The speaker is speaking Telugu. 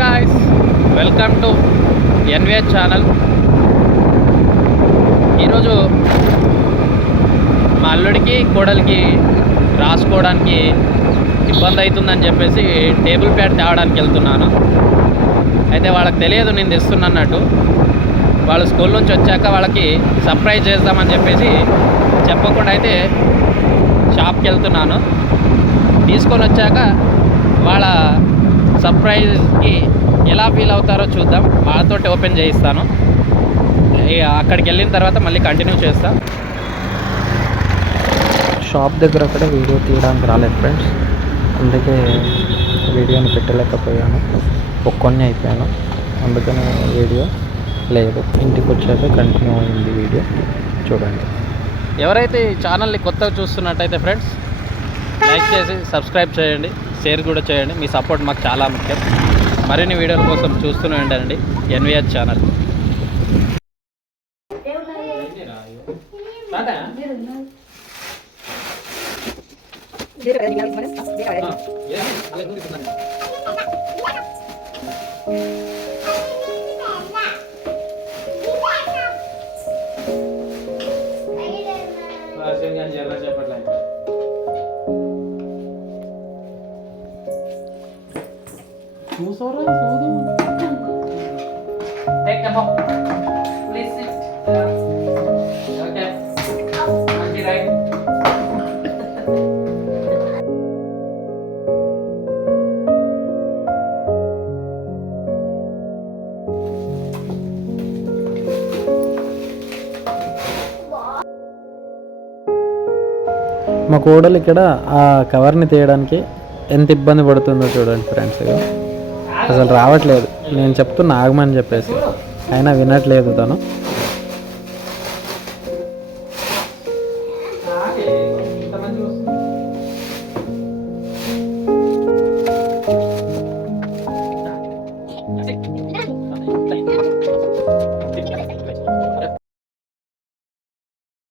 Guys, welcome to NVH channel. ఈరోజు మా అల్లుడికి కోడలికి రాసుకోవడానికి ఇబ్బంది అవుతుందని చెప్పేసి టేబుల్ ప్యాడ్ తేవడానికి వెళ్తున్నాను. అయితే వాళ్ళకి తెలియదు నేను తెస్తున్నట్టు. వాళ్ళు స్కూల్ నుంచి వచ్చాక వాళ్ళకి సర్ప్రైజ్ చేద్దామని చెప్పేసి చెప్పకుండా అయితే షాప్కి వెళ్తున్నాను. తీసుకొని వచ్చాక వాళ్ళ సర్ప్రైజ్కి ఎలా ఫీల్ అవుతారో చూద్దాం. వాళ్ళతో ఓపెన్ చేయిస్తాను. అక్కడికి వెళ్ళిన తర్వాత మళ్ళీ కంటిన్యూ చేస్తా. షాప్ దగ్గర కూడా వీడియో తీయడానికి రాలేదు ఫ్రెండ్స్, అందుకే వీడియోని పెట్టలేకపోయాను. ఒక్కొని అయిపోయాను, అందుకని వీడియో లేదు. ఇంటికి వచ్చాక కంటిన్యూ అయింది వీడియో, చూడండి. ఎవరైతే ఈ ఛానల్ని కొత్తగా చూస్తున్నట్టయితే ఫ్రెండ్స్ లైక్ చేసి సబ్స్క్రైబ్ చేయండి, షేర్ కూడా చేయండి. మీ సపోర్ట్ మాకు చాలా ముఖ్యం. మరిన్ని వీడియోల కోసం చూస్తూనే ఉండండి ఎన్విహెచ్ ఛానల్. మా కోడలు ఇక్కడ ఆ కవర్ని తీయడానికి ఎంత ఇబ్బంది పడుతుందో చూడండి ఫ్రెండ్స్. అసలు రావట్లేదు, నేను చెప్తున్నా ఆగమని చెప్పేసి, అయినా వినట్లేదు తను.